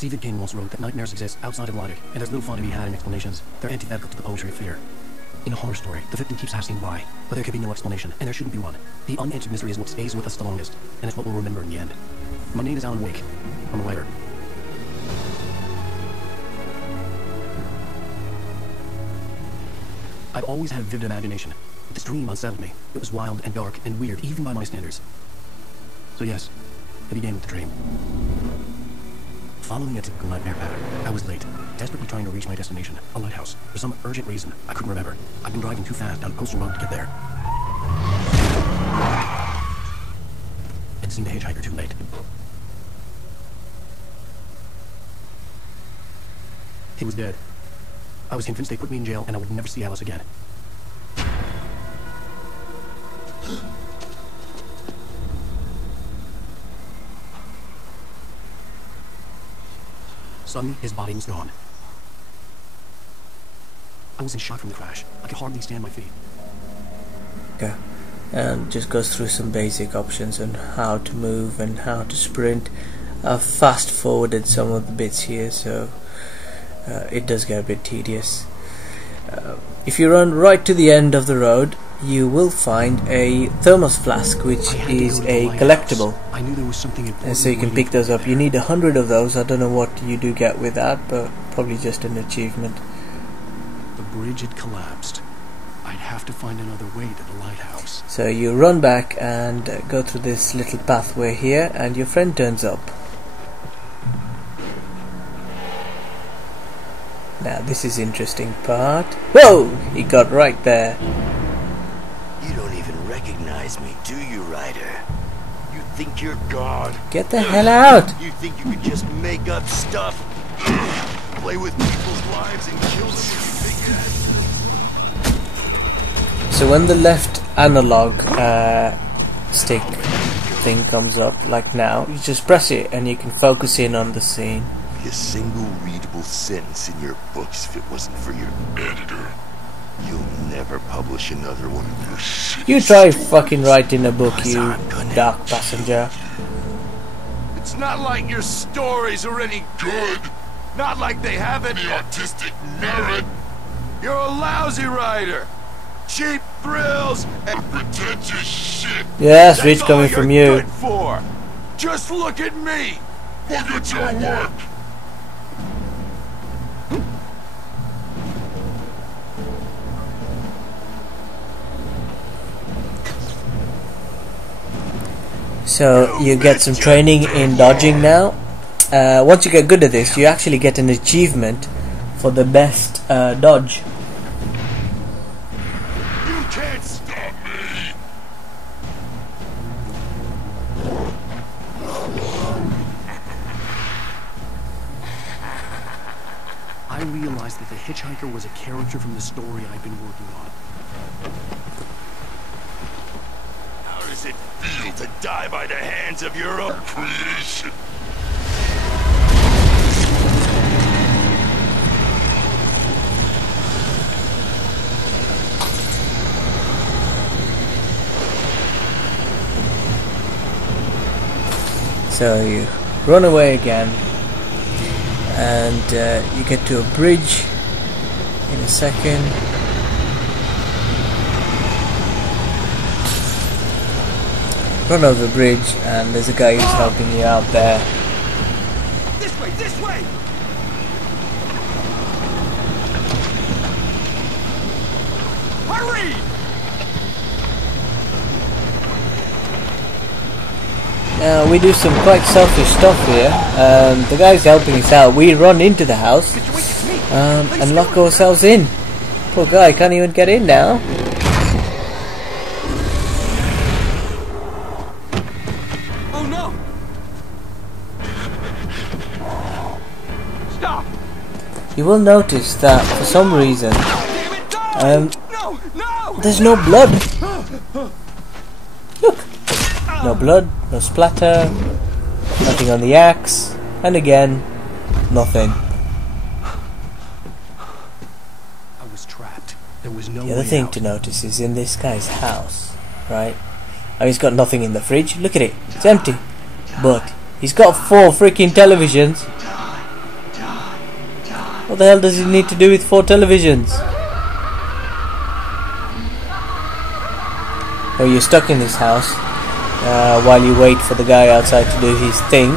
Stephen King once wrote that nightmares exist outside of logic, and there's little fun to be had in explanations. They're antithetical to the poetry of fear. In a horror story, the victim keeps asking why, but there can be no explanation, and there shouldn't be one. The unanswered mystery is what stays with us the longest, and it's what we'll remember in the end. My name is Alan Wake. I'm a writer. I've always had a vivid imagination. This dream unsettled me. It was wild and dark and weird, even by my standards. So yes, it began with the dream. Following a typical nightmare pattern, I was late, desperately trying to reach my destination, a lighthouse. For some urgent reason, I couldn't remember. I'd been driving too fast down a coastal road to get there. I'd seen the hitchhiker too late. He was dead. I was convinced they put me in jail and I would never see Alice again. Suddenly, his body was gone. I was in shock from the crash. I could hardly stand my feet. Okay, and just goes through some basic options on how to move and how to sprint. I've fast forwarded some of the bits here, so it does get a bit tedious. If you run right to the end of the road, you will find a thermos flask, which is a collectible. I knew there was something important. And so you can pick those up. You need 100 of those. I don't know what you do get with that, but probably just an achievement. The bridge had collapsed. I'd have to find another way to the lighthouse. So you run back and go through this little pathway here, and your friend turns up. Now this is interesting part. Whoa! He got right there. You don't even recognize me, do you, Ryder? You think you're God? Get the hell out! You think you could just make up stuff? Play with people's lives and kill them with your big head? So when the left analog stick thing comes up, like now, you just press it and you can focus in on the scene. Be a single readable sentence in your books if it wasn't for your editor. You'll never publish another one of your shit. You try fucking writing a book, you dark passenger. It's not like your stories are any good. Not like they have any artistic merit. You're a lousy writer. Cheap thrills and pretentious shit. Yeah, that's rich coming from you. Good for. Just look at me. Look at your work. So you get some training in dodging now. Once you get good at this, you actually get an achievement for the best dodge. You can't stop me. I realized that the hitchhiker was a character from the story I'd been working on. How does it feel to die by the hands of your own creation? So you run away again, and you get to a bridge in a second. Run over the bridge, and there's a guy who's helping you out there. This way, this way! Hurry! Now we do some quite selfish stuff here. The guy's helping us out. We run into the house and lock ourselves in. Poor guy can't even get in now. Oh no! Stop! You will notice that for some reason Damn it, no! No! there's no blood. Look! No blood, no splatter, nothing on the axe, and again, nothing. I was trapped. There was no The other way thing out. to notice is in this guy's house, right? Oh, he's got nothing in the fridge. Look at it, it's empty. But he's got 4 freaking televisions. the hell does he need to do with 4 televisions? Oh, you're stuck in this house while you wait for the guy outside to do his thing.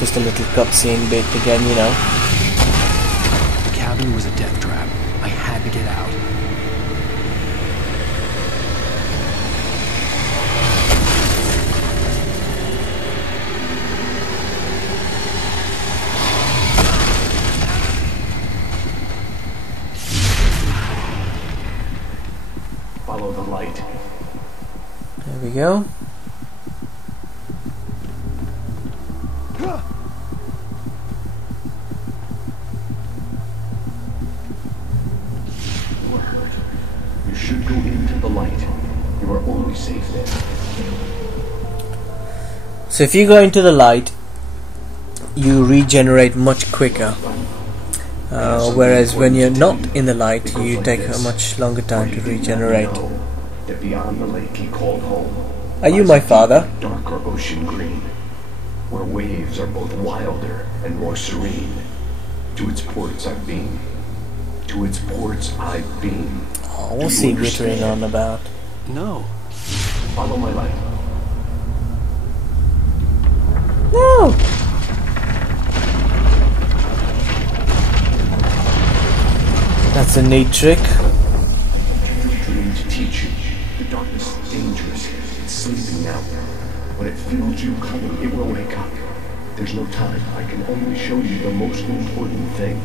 Just a little cutscene bit again, you know. The cabin was a death trap. I had to get out. Follow the light. There we go. You should go into the light. You are only safe there. So if you go into the light, you regenerate much quicker. Whereas when you're not in the light, you take a much longer time to regenerate. That beyond the lake he called home. Are you my father? Darker ocean green, where waves are both wilder and more serene. To its ports I've been. To its ports I've been. Oh, what's he wittering on about? No. Follow my light. No! That's a neat trick. Dream to teach you. The darkness is dangerous. It's sleeping now. When it feels you coming, it will wake up. There's no time. I can only show you the most important thing.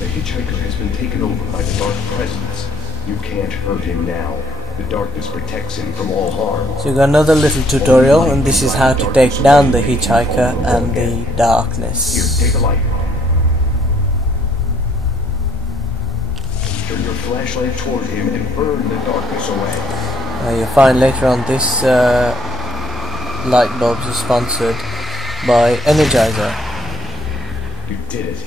The hitchhiker has been taken over by the dark presence. You can't hurt him now. The darkness protects him from all harm. So you got another little tutorial, and this is how to take down the hitchhiker and the darkness. Here, take a light. Turn your flashlight toward him and burn the darkness away. You'll find later on this light bulbs are sponsored by Energizer. You did it.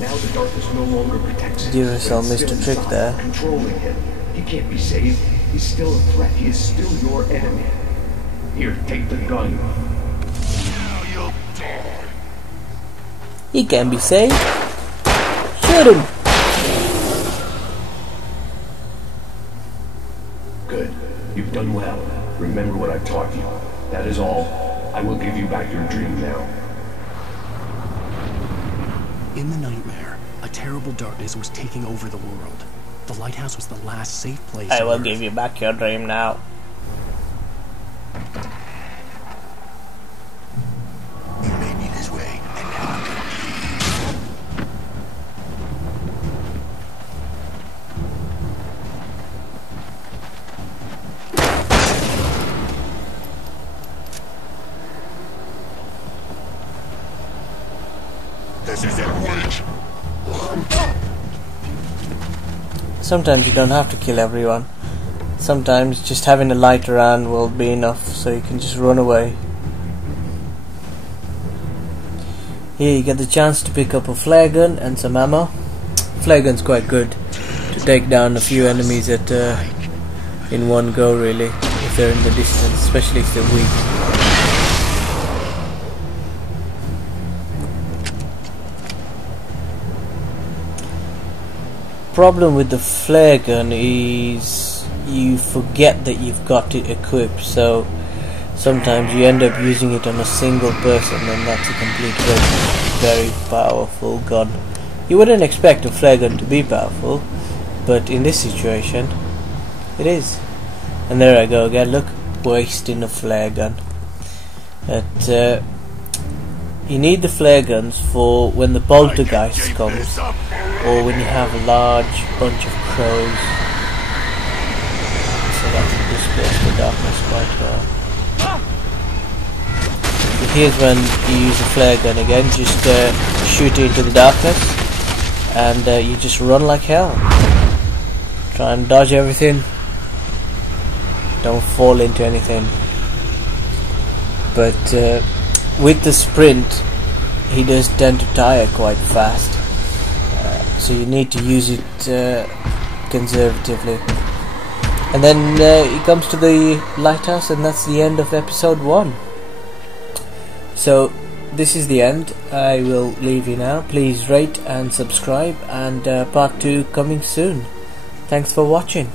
Now the darkness no longer protects him. Dear yourself, Mr. Trick there. Controlling him. He can't be saved. He's still a threat. He is still your enemy. Here, take the gun. Now you'll die. He can be saved. Shoot him. Good. You've done well. Remember what I've taught you. That is all. I will give you back your dream now. In the nightmare, a terrible darkness was taking over the world. The lighthouse was the last safe place. I will give you back your dream now. You made me this way, and now I'm gonna This isn't right. Sometimes you don't have to kill everyone. Sometimes just having a light around will be enough, so you can just run away. Here you get the chance to pick up a flare gun and some ammo. Flare gun's quite good to take down a few enemies at in one go, really, if they're in the distance, especially if they're weak. Problem with the flare gun is you forget that you've got it equipped, so sometimes you end up using it on a single person, and that's a complete waste of a very powerful gun. You wouldn't expect a flare gun to be powerful, but in this situation it is. And there I go again, look, wasting a flare gun. But you need the flare guns for when the poltergeist comes, or when you have a large bunch of crows. So that will disperse the darkness quite well. So here's when you use a flare gun again, just shoot into the darkness, and you just run like hell. Try and dodge everything, don't fall into anything. But with the sprint, he does tend to tire quite fast, so you need to use it conservatively. And then he comes to the lighthouse, and that's the end of episode 1. So this is the end. I will leave you now. Please rate and subscribe, and part 2 coming soon. Thanks for watching.